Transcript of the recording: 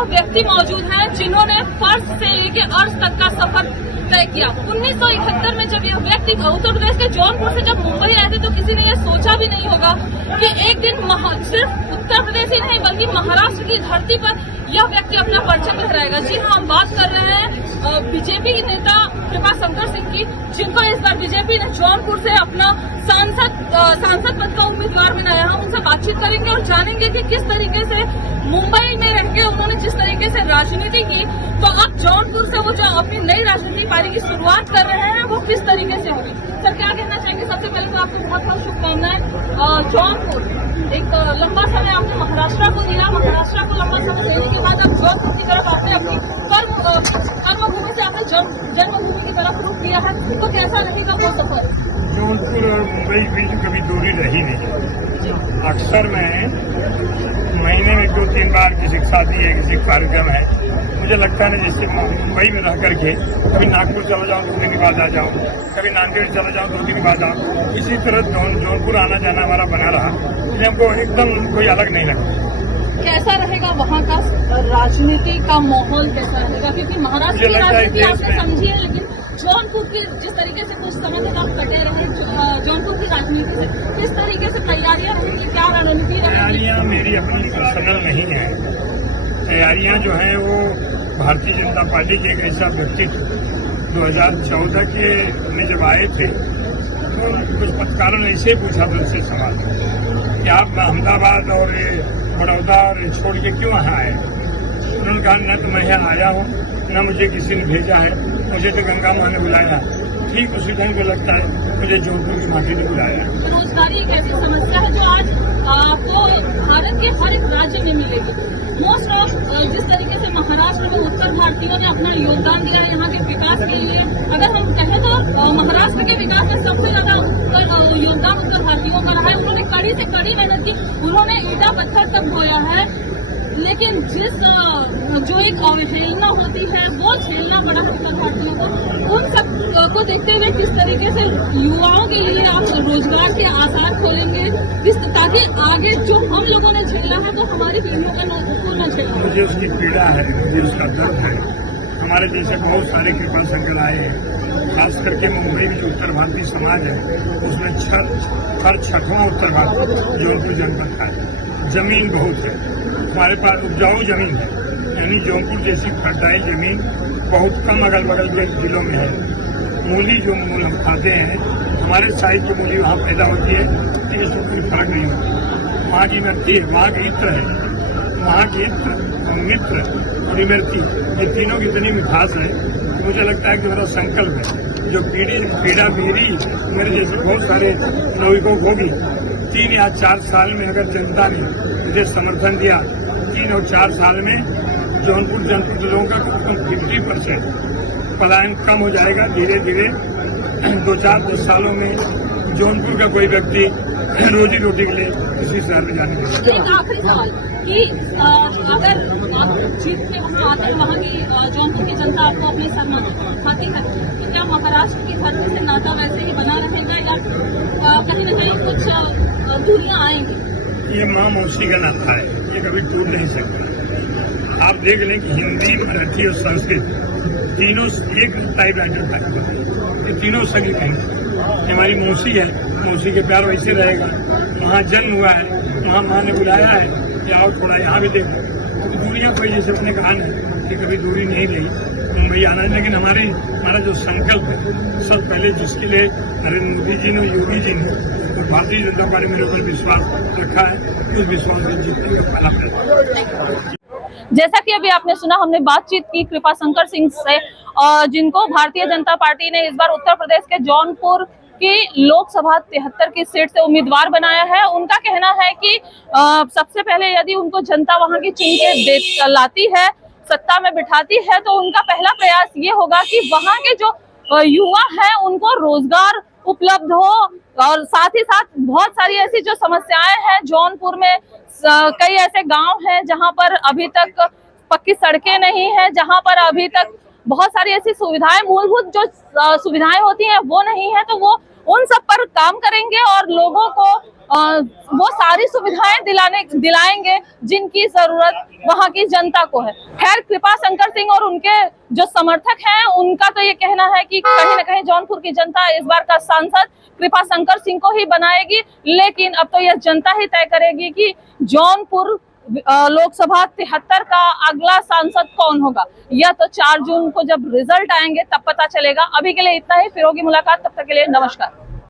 वह व्यक्ति मौजूद हैं जिन्होंने फर्श से लेकर अर्श तक का सफर तय किया। 1971 में जब यह व्यक्ति उत्तर प्रदेश के जौनपुर से जब मुंबई आए थे तो किसी ने यह सोचा भी नहीं होगा कि एक दिन सिर्फ उत्तर प्रदेश ही नहीं बल्कि महाराष्ट्र की धरती पर यह व्यक्ति अपना परचम लहराएगा। जी हाँ, हम बात कर रहे हैं बीजेपी नेता कृपाशंकर सिंह की, जिनको इस बार बीजेपी ने जौनपुर से अपना सांसद पद का उम्मीदवार बनाया। हम उनसे बातचीत करेंगे और जानेंगे कि किस तरीके से मुंबई में रहकर उन्होंने जिस तरीके से राजनीति की, तो अब जौनपुर से वो जो अपनी नई राजनीतिक पारी की शुरुआत कर रहे हैं वो किस तरीके से होगी। सर, क्या कहना चाहेंगे? सबसे पहले तो आपको बहुत बहुत शुभकामनाएं। जौनपुर एक लंबा समय आपने महाराष्ट्र को दिया, महाराष्ट्र को लंबा समय देने के बाद अब जौनपुर की तरफ आपने अपनी कर्मभूमि से आपने जन्मभूमि की तरफ रुख किया है, तो कैसा रहेगा वो सफर? जौनपुर और मुंबई बीच कभी दूरी रही नहीं। अक्सर मैं महीने में 2-3 बार किसी शादी है, किसी कार्यक्रम है, मुझे लगता है जैसे मुंबई में रह करके कभी नागपुर चला जाऊँ 2 दिन के बाद आ जाऊँ, कभी नांदेड़ चला जाऊँ 2 दिन के बाद आऊँ। इसी तरह जौनपुर आना जाना हमारा बना रहा, इसलिए हमको एकदम कोई अलग नहीं लगता। कैसा रहेगा वहाँ का राजनीति का माहौल, कैसा रहेगा? क्योंकि महाराष्ट्र की राजनीति आपने समझी है, लेकिन जौनपुर की जिस तरीके से कुछ समय तक आप कटे रहे जौनपुर की राजनीति से, किस तरीके से तैयारियां रहेंगी, क्या रणनीति रहेगी? तैयारियां मेरी अपनी पर्सनल नहीं है। तैयारियां जो है वो भारतीय जनता पार्टी के एक ऐसा व्यक्तित्व 2014 के में जब आए थे तो कुछ पत्रकारों ने ऐसे पूछा था उससे सवाल कि आप अहमदाबाद और बड़ौदा और छोड़ के क्यों यहाँ आए? उन्होंने कहा न तो मैं यहाँ आया हूँ, न मुझे किसी ने भेजा है, मुझे तो गंगा माँ ने बुलाया। ठीक उसी टाइम को लगता है मुझे जौनपुर की माटी ने बुलाया। बेरोजगारी एक ऐसी समस्या है जो आज आपको भारत के हर एक राज्य में मिलेगी। मोस्ट ऑफ जिस तरीके से महाराष्ट्र में उत्तर भारतीयों ने अपना योगदान दिया है यहाँ के विकास के लिए, अगर हम कहें तो महाराष्ट्र के विकास में सबसे ज्यादा योगदान उत्तर भारतीयों का रहा है। उन्होंने कड़ी से कड़ी मेहनत की, उन्होंने ईटा पत्थर तक ढोया है, लेकिन जो एक अवहेलना होती है वो झेलना पड़ा है उत्तर भारतीयों को। उन सब को देखते हुए किस तरीके से युवाओं के लिए आप रोजगार के आसार खोलेंगे, ताकि आगे जो हम लोगों ने झेला है वो हमारी पीढ़ियों का न झेला? मुझे उसकी पीड़ा है, मुझे उसका दर्द है। हमारे जैसे बहुत सारे कृपाशंकर आए हैं, खास करके मुंबई में जो उत्तर भारतीय समाज है उसमें हर 6वां उत्तर भारतीय जौनपुर जनपद का है। जमीन बहुत है, हमारे पास उपजाऊ जमीन है, यानी जौनपुर जैसी फर्टाइल जमीन बहुत कम अगल बगल के जिलों में है। मूली जो मूल हम खाते हैं, हमारे साइज की मूली वहाँ पैदा होती है, लेकिन इसमें कोई फर्क नहीं होता। वहाँ की मिट्टी है, वहाँ का इत्र है, वहाँ की इत्र और मित्र और इमरती, ये तीनों की इतनी मिठास है कि मुझे लगता है कि मेरा संकल्प है जो पीड़ा मेरी मेरे जैसे बहुत सारे नागरिकों को होगी, 3 या 4 साल में अगर जनता ने मुझे समर्थन दिया, 3 और 4 साल में जौनपुर जनपद लोगों का कम से कम 50% पलायन कम हो जाएगा। धीरे धीरे 2-4-10 सालों में जौनपुर का कोई व्यक्ति रोजी रोटी के लिए किसी शहर में जाने वाला। एक आखिरी सवाल कि अगर आप जीत के वहाँ आते हैं, वहाँ की जौनपुर की जनता आपको अपने सर खाती है, तो क्या महाराष्ट्र की धरती से नाता वैसे ही बना रहेगा या कहीं न कहीं कुछ दूरियां आएंगी? ये माँ मौसी का नाता है, ये कभी टूट नहीं सकता। आप देख लें कि हिंदी, मराठी और संस्कृत तीनों एक टाइपराइटर था, ये तीनों सगी बहन। हमारी मौसी है, मौसी के प्यार वैसे रहेगा। वहाँ जन्म हुआ है, वहाँ माँ ने बुलाया है कि आओ थोड़ा यहाँ भी देखो। तो दूरियाँ कोई जैसे अपने कहा नहीं कि कभी दूरी नहीं रही, मुंबई आना है, लेकिन हमारा जो संकल्प है सब पहले जिसके लिए नरेंद्र मोदी जी ने, योगी जी ने, तो भारतीय जनता पार्टी मेरे ऊपर विश्वास रखा है, उस विश्वास में जीतने का पहला प्रयत्न। जैसा कि अभी आपने सुना, हमने बातचीत की कृपाशंकर सिंह से, जिनको भारतीय जनता पार्टी ने इस बार उत्तर प्रदेश के जौनपुर की लोकसभा 73 की सीट से उम्मीदवार बनाया है। उनका कहना है कि सबसे पहले यदि उनको जनता वहां की चुन के लाती है, सत्ता में बिठाती है, तो उनका पहला प्रयास ये होगा कि वहां के जो युवा हैं उनको रोजगार उपलब्ध हो, और साथ ही साथ बहुत सारी ऐसी जो समस्याएं हैं जौनपुर में, कई ऐसे गांव हैं जहां पर अभी तक पक्की सड़कें नहीं है, जहां पर अभी तक बहुत सारी ऐसी सुविधाएं, मूलभूत जो सुविधाएं होती हैं वो नहीं है, तो वो उन सब पर काम करेंगे और लोगों को वो सारी सुविधाएं दिलाएंगे जिनकी जरूरत वहां की जनता को है। खैर, कृपा शंकर सिंह और उनके जो समर्थक हैं उनका तो ये कहना है कि कहीं ना कहीं जौनपुर की जनता इस बार का सांसद कृपा शंकर सिंह को ही बनाएगी, लेकिन अब तो यह जनता ही तय करेगी कि जौनपुर लोकसभा 73 का अगला सांसद कौन होगा। यह तो 4 जून को जब रिजल्ट आएंगे तब पता चलेगा। अभी के लिए इतना ही, फिर होगी मुलाकात, तब तक के लिए नमस्कार।